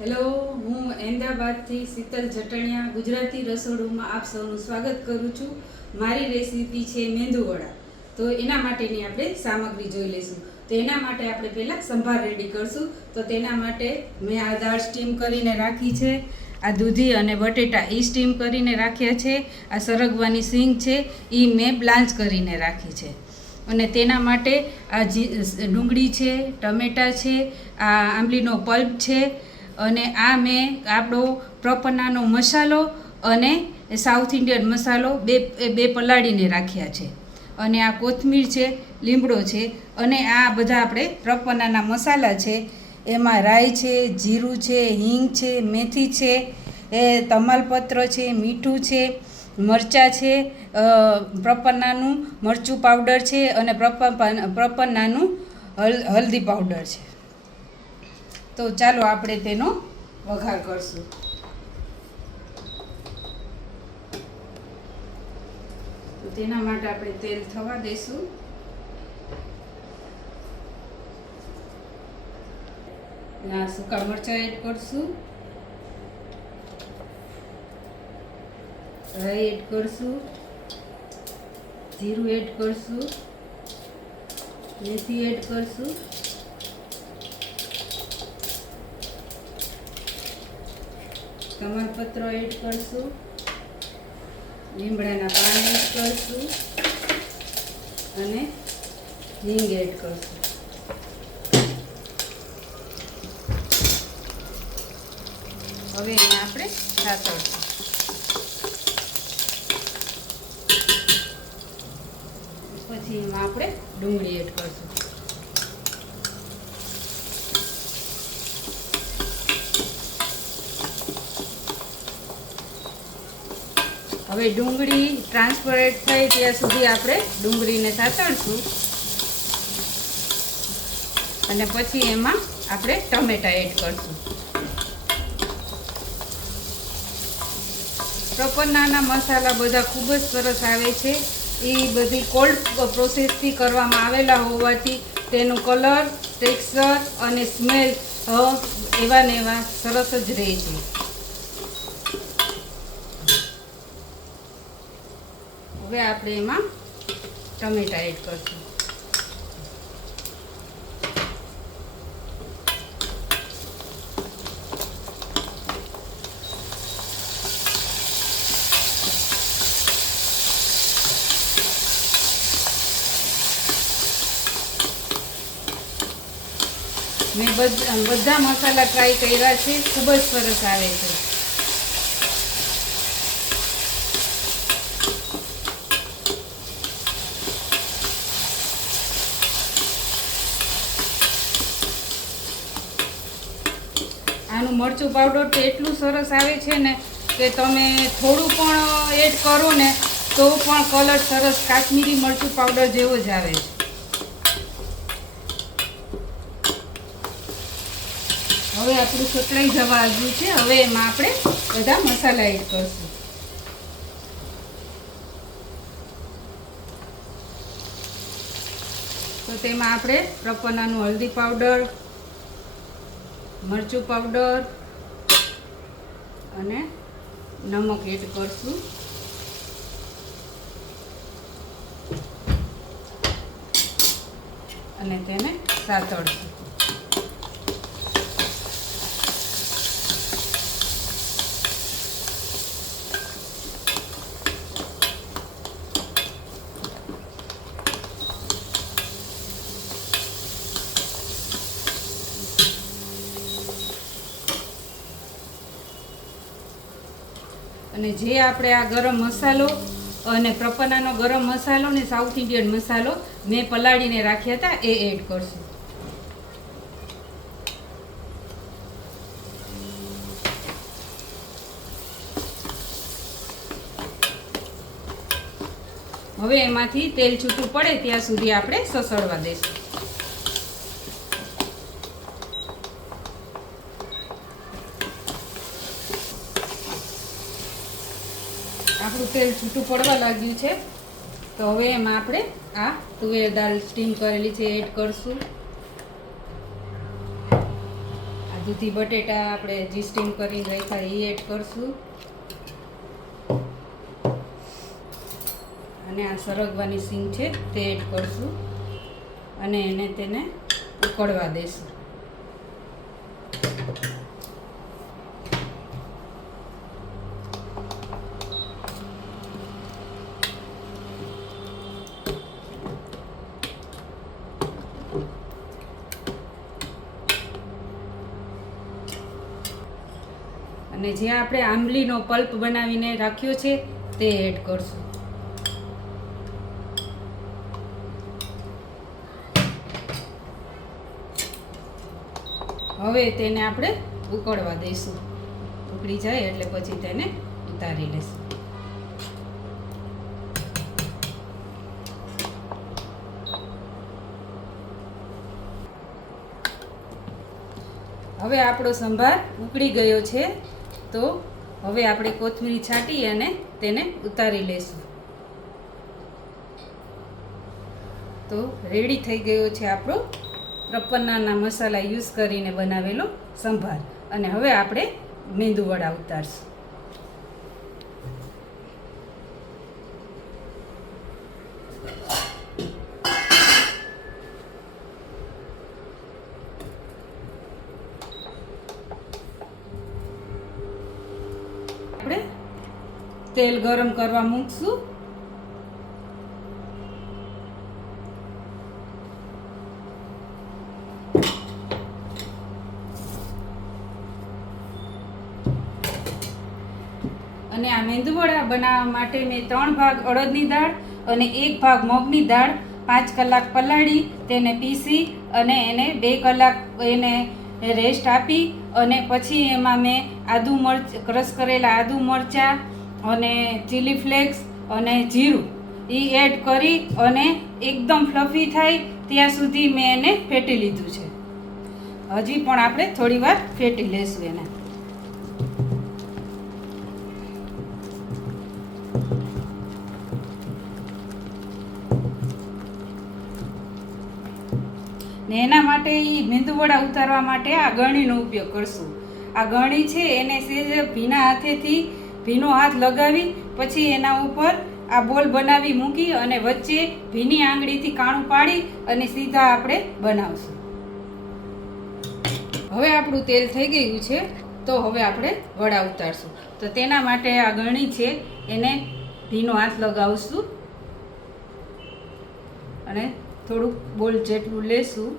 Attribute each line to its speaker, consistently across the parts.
Speaker 1: Hello, હું અહેમદાબાદથી શીતલ જટણિયા, ગુજરાતી રસોડુંમાં આપ સૌનું સ્વાગત કરું છું. મારી રેસીપી છે મેંદુવડા તો એના માટેની આપણે સામગ્રી જોઈ લઈશું. તો એના માટે આપણે પહેલાં સંભાર રેડી કરશું. તો તેના માટે મેં આ દાળ સ્ટીમ કરીને રાખી છે. આ દૂધી અને બટેટા એ સ્ટીમ કરીને રાખ્યા છે. આ સરગવાની સિંગ છે એ મેં બ્લાન્ચ કરીને રાખી છે. અને તેના માટે આ જી ડુંગળી છે, ટમેટાં છે, આ આંબલીનો પલ્પ છે અને આ મેં આપણો પ્રપન્નાનો મસાલો અને સાઉથ ઇન્ડિયન મસાલો બે બે પલાળીને રાખ્યા છે. અને આ કોથમીર છે, લીમડો છે, અને આ બધા આપણે પ્રપન્નાના મસાલા છે. એમાં રાઈ છે, જીરું છે, હિંગ છે, મેથી છે, એ તમાલપત્ર છે, મીઠું છે, મરચાં છે પ્રપન્નાનું મરચું પાવડર છે અને પ્રપન, પ્રપન્નાનું હલ, હલ્દી પાવડર છે. તો ચાલો આપણે તેનો વઘાર કરશું. તો તેના માટે આપણે તેલ થવા દઈશું. ના, સૂકા મરચાં એડ કરશું. રાઈ એડ કરશું. જીરું એડ કરશું. મેથી એડ કરશું. તમાલપત્ર એડ કરશું. લીમડાના પાન એડ કરશું. અને હિંગ એડ કરશું. હવે એને આપણે સાતળશું. પછી એમાં આપણે ડુંગળી એડ કરશું. હવે ડુંગળી ટ્રાન્સપરેટ થાય ત્યાં સુધી આપણે ડુંગળીને સાતળશું અને પછી એમાં આપણે ટમેટા એડ કરશું. પ્રપન્નાના મસાલા બધા ખૂબ જ સરસ આવે છે. એ બધી કોલ્ડ પ્રોસેસથી કરવામાં આવેલા હોવાથી તેનું કલર ટેક્સચર અને સ્મેલ એવા ને એવા સરસ જ રહે છે. હવે આપણે એમાં ટમેટા એડ કરશું. મેં બધા મસાલા ટ્રાય કર્યા છે. ખૂબ જ સરસ આવે છે. આનું મરચું પાવડર તો એટલું સરસ આવે છે ને કે તમે થોડું પણ એડ કરો ને તો પણ કલર સરસ કાશ્મીરી મરચું પાવડર જેવો જ આવે છે. હવે આપણું સતરાઈ જવા આવ્યું છે. હવે એમાં આપણે બધા મસાલા એડ કરશું. તો તેમાં આપણે પ્રપન્નાનું હલ્દી પાવડર મરચું પાવડર અને નમક એડ કરશું. અને તેને સાતળશું. અને જે આપણે આ ગરમ મસાલો અને પ્રપન્નાનો ગરમ મસાલો ને સાઉથ ઇન્ડિયન મસાલો મેં પલાળીને રાખ્યા હતા, એ એડ કરશું. હવે એમાંથી તેલ છૂટું પડે ત્યાં સુધી આપણે સસળવા દઈશું આપણું તેલ છૂટું પડવા લાગ્યું છે. તો હવે એમાં આપણે આ તુવેર દાળ સ્ટીમ કરેલી છે, એડ કરશું. આ દૂધી બટેટા આપણે જે સ્ટીમ કરીને રાખ્યા એ એડ કરશું. અને આ સરગવાની સિંગ છે તે એડ કરશું. અને એને તેને ઉકળવા દેશું. અને જે આપણે આંબલીનો પલ્પ બનાવીને રાખ્યો છે, તે એડ કરશું. હવે તેને આપણે ઉકળવા દઈશું. ઉકળી જાય એટલે પછી તેને ઉતારી લઈશું. હવે આપણો સંભાર ઉકળી ગયો છે. તો હવે આપણે કોથમીરી છાંટી અને તેને ઉતારી લેશું. તો રેડી થઈ ગયો છે આપણો પ્રપન્નાના મસાલા યુઝ કરીને બનાવેલો સંભાર. અને હવે આપણે મેંદુવડા ઉતારશું આપણે તેલ ગરમ કરવા મૂકશું. અને આ મેંદુવડા બનાવવા માટે મેં ત્રણ ભાગ અડદની દાળ અને એક ભાગ મગની દાળ, પાંચ કલાક પલાળી, તેને પીસી અને એને બે કલાક એને રેસ્ટ આપી અને પછી એમાં મેં આદુ મરચ ક્રશ કરેલા આદુ મરચાં અને ચીલી ફ્લેક્સ અને જીરું. એ એડ કરી અને એકદમ ફ્લફી થાય ત્યાં સુધી મેં એને ફેટી લીધું છે. હજી પણ આપણે થોડી વાર ફેટી લેશું એને. ને એના માટે એ મેંદુવડા ઉતારવા માટે આ ગળણીનો ઉપયોગ કરશું. આ ગળણી છે એને સેજ ભીના હાથેથી ભીનો હાથ લગાવી, પછી એના ઉપર આ બોલ બનાવી મૂકી અને વચ્ચે ભીની આંગળીથી કાણું પાડી અને સીધા આપણે બનાવશું. હવે આપણું તેલ થઈ ગયું છે, તો હવે આપણે વડા ઉતારશું. તો તેના માટે આ ગણી છે, એને ભીનો હાથ લગાવશું અને થોડુંક બોલ જેટલું લેશું.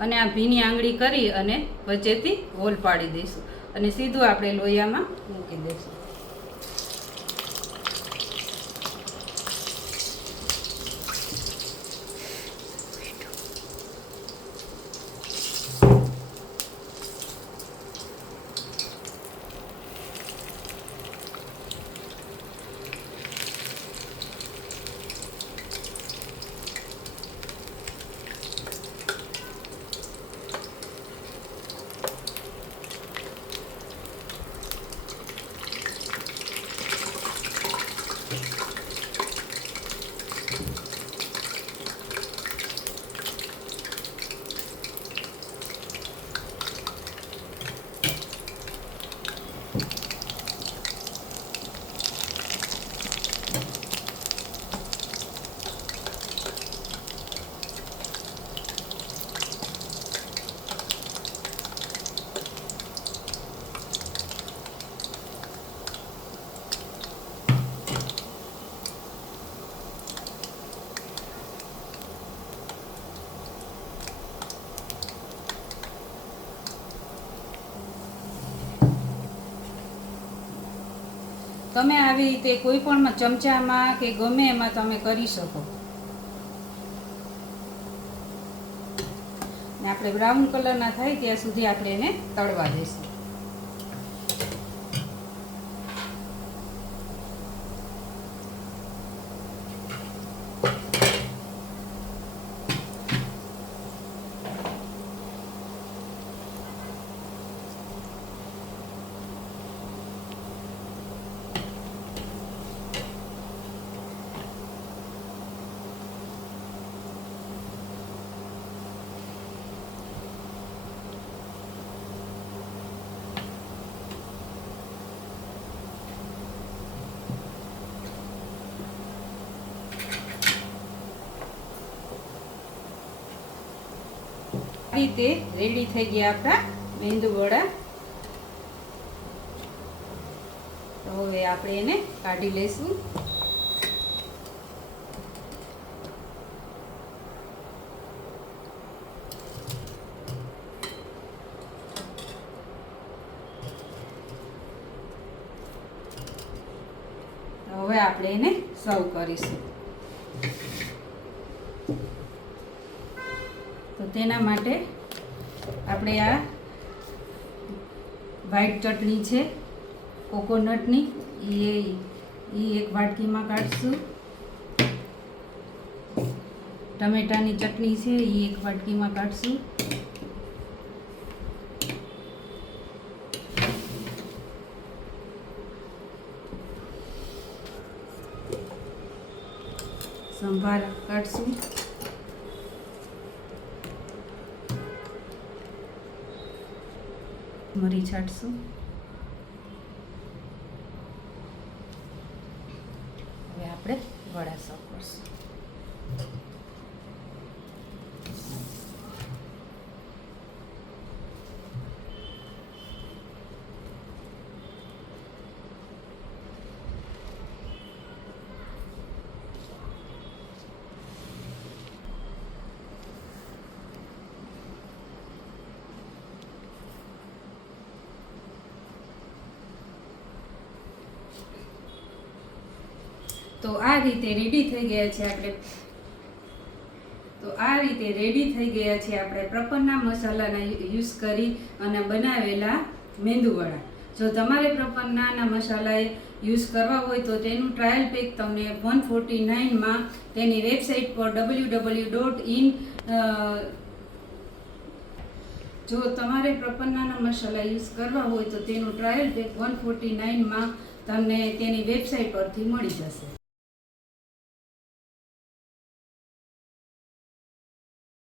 Speaker 1: અને આ ભીની આંગળી કરી અને વચ્ચેથી હોલ પાડી દઈશું. અને સીધું આપણે લોહિયામાં મૂકી દઈશું. તમે આવી રીતે કોઈ પણ ચમચામાં કે ગમે એમાં તમે કરી શકો. ને આપણે બ્રાઉન કલરના થાય ત્યાં સુધી આપણે એને તળવા દઈશું રીતે રેડી થઈ ગયા આપણા મેંદુ વડા. તો હવે આપણે એને કાઢી લઈશું. હવે આપણે એને સર્વ કરીશું તો તેના માટે આપણે આ વ્હાઈટ ચટણી છે, કોકોનટની એ એ એક વાટકીમાં કાઢશું. ટમેટાની ચટણી છે એ એક વાટકીમાં કાઢશું. સંભાર કાઢશું. મરી છાંટશું હવે આપણે વડા સર્વ કરશું. તો આ રીતે રેડી થઈ ગયા છે આપણે. તો આ રીતે રેડી થઈ ગયા છે આપણે પ્રપરના મસાલાના યુઝ કરી અને બનાવેલા મેંદુવડા. જો તમારે પ્રપન્નાના મસાલા યુઝ કરવા હોય તો તેનું ટ્રાયલ પેક તમને વન ફોર્ટી નાઇનમાં તેની વેબસાઇટ પર ડબલ્યુ ડબલ્યુ ડોટ ઇન જો તમારે પ્રપન્નાના મસાલા યુઝ કરવા હોય તો તેનું ટ્રાયલ પેક વન ફોર્ટી નાઇનમાં તમને તેની વેબસાઇટ પરથી મળી જશે.